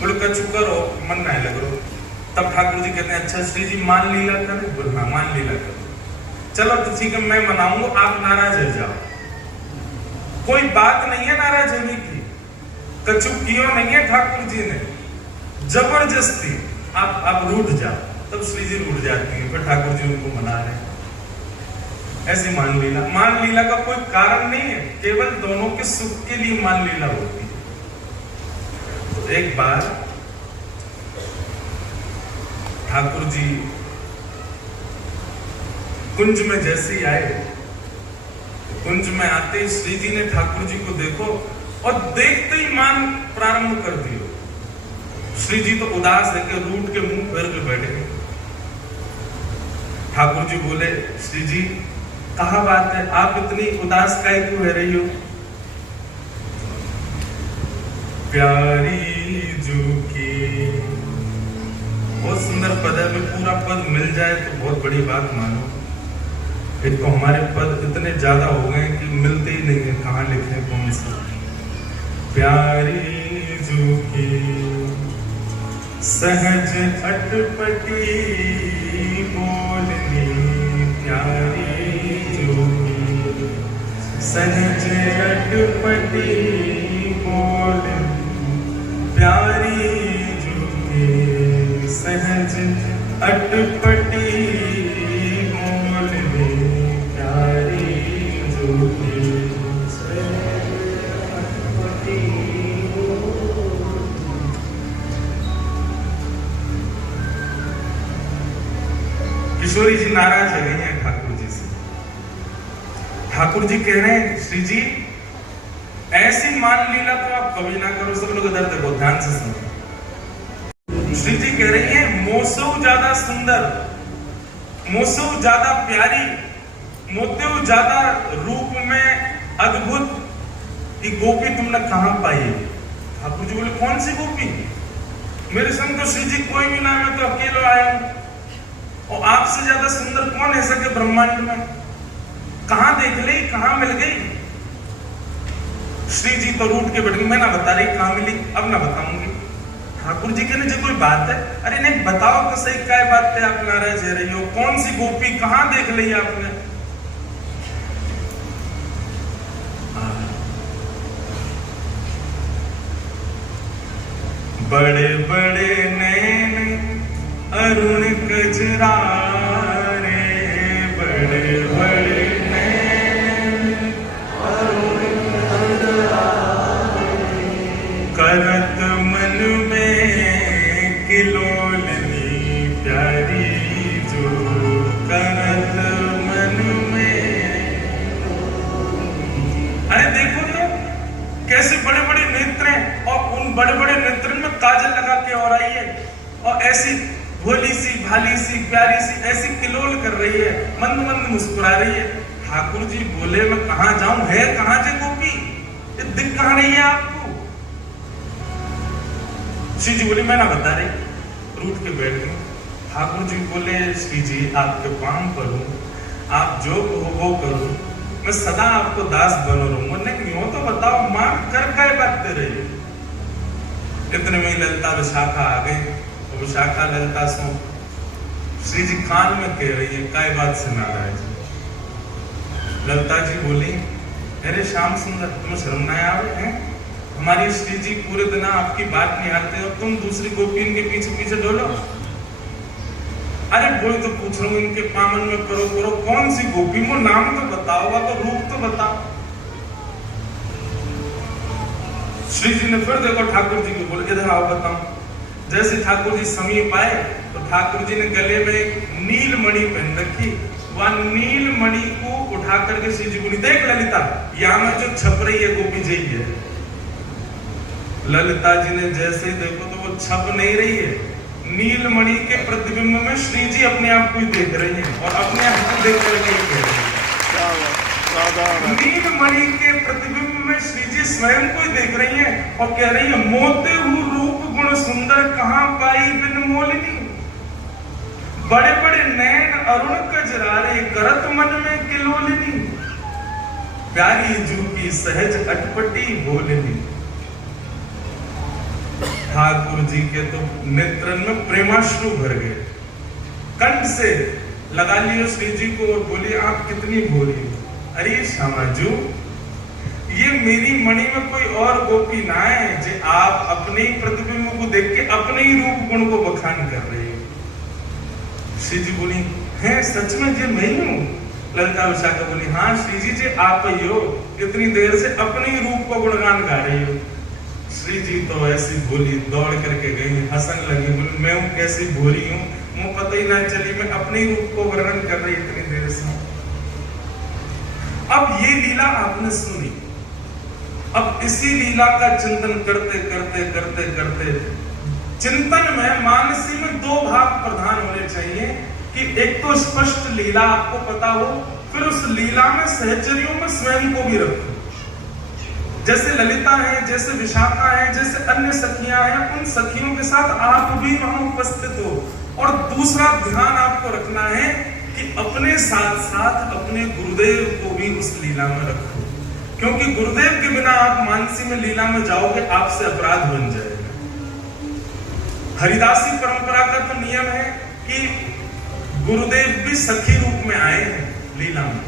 बोले कछु करो मन ना लग रो। तब ठाकुर जी कहते हैं अच्छा श्री जी मान लीला करें? बोले हाँ मान लीला करो। चलो तो ठीक है मैं मनाऊंगा, आप नाराज हो जाओ। कोई बात नहीं है नाराज होने की, कछु कियो नहीं है ठाकुर जी ने, जबरदस्ती आप रूठ जाओ। तब श्री जी रूठ जाती है, फिर ठाकुर जी उनको मना रहे हैं। ऐसी मान लीला का कोई कारण नहीं है, केवल दोनों के सुख के लिए मान लीला होती है। तो एक बार ठाकुर जी कुंज में जैसे ही आए, कुंज में आते ही श्री जी ने ठाकुर जी को देखो और देखते ही मान प्रारंभ कर दियो। श्री जी तो उदास है कि रूठ के मुंह फेर के बैठे। ठाकुर जी बोले श्री जी कहा बात है, आप इतनी उदास काहे क्यों रह रही हो? प्यारी जू की, बहुत सुंदर पद है, में पूरा पद मिल जाए तो बहुत बड़ी बात मानो। एक तो हमारे पद इतने ज्यादा हो गए कि मिलते ही नहीं है, कहाँ लिखे कौन सा। प्यारी जू की सहज अटपटी बोलनी, प्यारी जू की सहज अटपटी बोलनी, प्यारी जू की सहज अटपटी बोलनी, प्यारी जू की सहज अटपटी। किशोरी जी नाराज हो गई हैं ठाकुर जी से। ठाकुर जी कह रहे हैं श्री जी ऐसी मान लीला तो आप कभी ना करो। सब लोग इधर देखो, ध्यान से सुनो। श्री जी कह रही है मोसो ज्यादा सुंदर, मोसो ज्यादा प्यारी, मोत्यो ज्यादा रूप में अद्भुत ये गोपी तुमने कहां पाई? ठाकुर जी बोले कौन सी गोपी? मेरे संग तो श्री जी कोई भी ना, मैं तो अकेला आया हूं और आपसे ज्यादा सुंदर कौन है सके ब्रह्मांड में? कहां देख ली, कहां मिल गई? श्री जी तो रूठ के बैठ गई, मैं ना बता रही कहां मिली, अब ना बताऊंगी। ठाकुर जी कहने जो कोई बात है? अरे नहीं बताओ तो सही, क्या बात है आप नाराज रह रही हो? कौन सी गोपी, कहां देख ली आपने? बड़े बड़े नैन अरुण कजरा रे, बड़े बड़े नैन अरुण कजरा रे, करत मन में किलोलनी, प्यारी जो करत मन में। अरे देखो तो कैसे बड़े बड़े नेत्र हैं और उन बड़े बड़े नेत्र में काजल लगा के और आई है और ऐसी भोली सी भाली सी प्यारी सी ऐसी किलोल कर रही है, मंद मंद मुस्कुरा रही है। ठाकुर जी बोले मैं कहां जाऊं, है कहां से गोपी, ये दिख कहां रही है आपको? श्री जी बोले मैं ना बता रही, रूठ के बैठ गए। ठाकुर जी बोले श्री जी आपके पांव पड़ूं, आप जो कहो वो करूं, मैं सदा आपको दास बनो रहूंगा। नहीं हो तो बताओ मां कर काय बात रही? इतने में ललिता विशाखा आ गई। विशाखा ललिता सो श्री जी कान में कह रही है काय बात से नाराज? ललिता जी बोली अरे श्याम सुंदर तुम्हें शर्म ना आवे हैं? हमारी श्री जी पूरे दिन आपकी बात नहीं आते और तुम दूसरी गोपियों के पीछे पीछे डोलो। अरे वही तो पूछ रहा हूँ, इनके पामन में करो करो, कौन सी गोपी? वो नाम तो बताओ, तो रूप तो बताओ। श्री जी ने फिर देखो ठाकुर जी को बोले इधर आओ बताओ। जैसे ठाकुर जी समीप आए तो ठाकुर जी ने गले में एक नील मणि पहन रखी, वह नील मणि को उठा करके श्री जी बोली देख ललिता यहाँ में जो छप रही है गोपी जी है। ललिता जी ने जैसे देखो तो वो छप नहीं रही है, नीलमणि के प्रतिबिंब में श्री जी अपने आप को देख रही हैं और अपने आप को देख करके कह रही हैं। नीलमणि के प्रतिबिंब में श्री जी स्वयं को देख रही हैं और कह रही है मोते हु रूप गुण सुंदर कहां पाई बिन मोलिनी, बड़े बड़े नैन अरुण कजरारे करत मन में किलोलिनी, प्यारी जू की सहज अटपटी बोलनी। ठाकुर जी के तो नेत्रन में प्रेमाश्रु भर गए, कंठ से लगा लियो श्री जी को और बोली आप कितनी भोली हो। अरे श्यामाजू, ये मेरी मणि में कोई और गोपी ना है जो आप अपने ही प्रतिबिंब को देख के अपने ही रूप गुण को बखान कर रहे हो। श्री जी बोली है सच में ये मैं हूँ? ललिता विशाखा बोली हाँ श्री जी आप ही हो, इतनी देर से अपने ही रूप को गुणगान गा रही हो। श्री जी तो ऐसी भोली दौड़ करके गई, हंसन लगी, बोली मैं हूँ कैसी भोली हूँ, मुझे पता ही ना चली, मैं अपने ही रूप को वर्णन कर रही इतनी देर से। अब ये लीला आपने सुनी, अब इसी लीला का चिंतन करते करते करते करते चिंतन में मानसी में दो भाग प्रधान होने चाहिए कि एक तो स्पष्ट लीला आपको पता हो, फिर उस लीला में सहचर्यों में स्वयं को भी रखो। जैसे ललिता है, जैसे विशाखा है, जैसे अन्य सखियां हैं, उन सखियों के साथ आप भी वहां उपस्थित हो। और दूसरा ध्यान आपको रखना है कि अपने साथ साथ अपने गुरुदेव को भी उस लीला में रखो, क्योंकि गुरुदेव के बिना आप मानसी में लीला में जाओगे आपसे अपराध बन जाएगा। हरिदासी परंपरा का तो नियम है कि गुरुदेव भी सखी रूप में आए हैं लीला में।